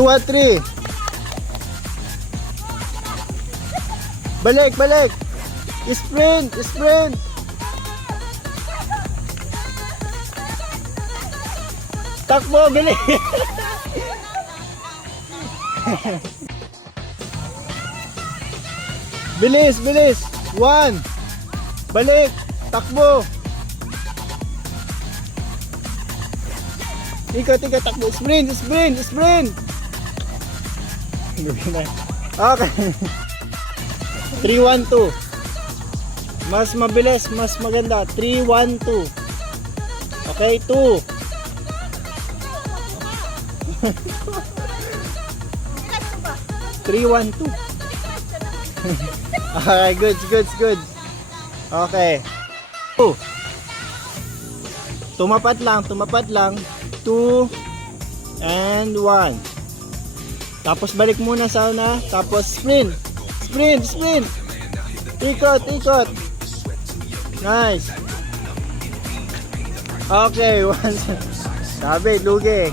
2 at 3. Balik, balik. Sprint, sprint. Takbo, bilis. Bilis, bilis. 1. Balik, takbo. Ikot, ikot, takbo. Sprint, sprint, sprint. Okay. 3-1-2. Mas mabilis, mas maganda. 3-1-2. Okay, 2. Three, 1, 2. Okay, good, good, good. Okay. 2. Tumapat lang, tumapat lang. 2 and 1. Tapos balik muna sa una. Tapos sprint. Sprint, sprint. Ikot, ikot. Nice. Okay, 1. Sabi, lugi.